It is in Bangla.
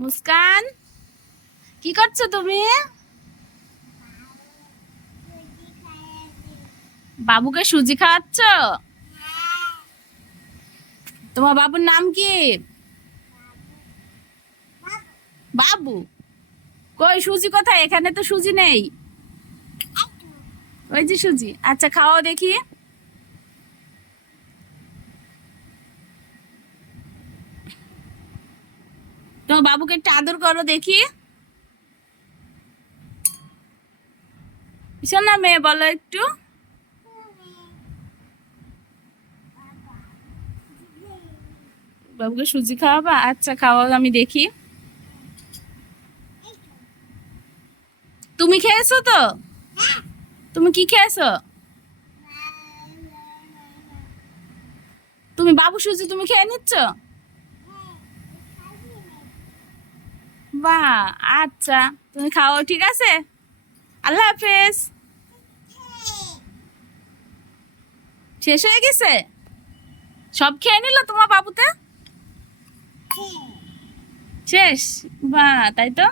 মুস্কান, কি করছো তুমি? বাবুকে সুজি খাওয়াচ্ছ? তোমার বাবুর নাম কি? বাবু? কই সুজি কোথায়? এখানে তো সুজি নেই। ওই যে সুজি। আচ্ছা, খাওয়াও দেখি। তোমার বাবুকে একটু আদর করো দেখি। শোনা মেয়ে, বলো একটু। বাবুকে সুজি খাওয়াবা? আচ্ছা, খাওয়াও, আমি দেখি। তুমি খেয়েছো তো? তুমি কি খেয়েছো? তুমি বাবু সুজি তুমি খেয়ে নিচ্ছ? বাহ। আচ্ছা, তুমি খাও, ঠিক আছে। আল্লাহ হাফেজ। শেষ হয়ে গেছে? সব খেয়ে নিল তোমার বাবুতে? শেষ? বাহ, তাই তো।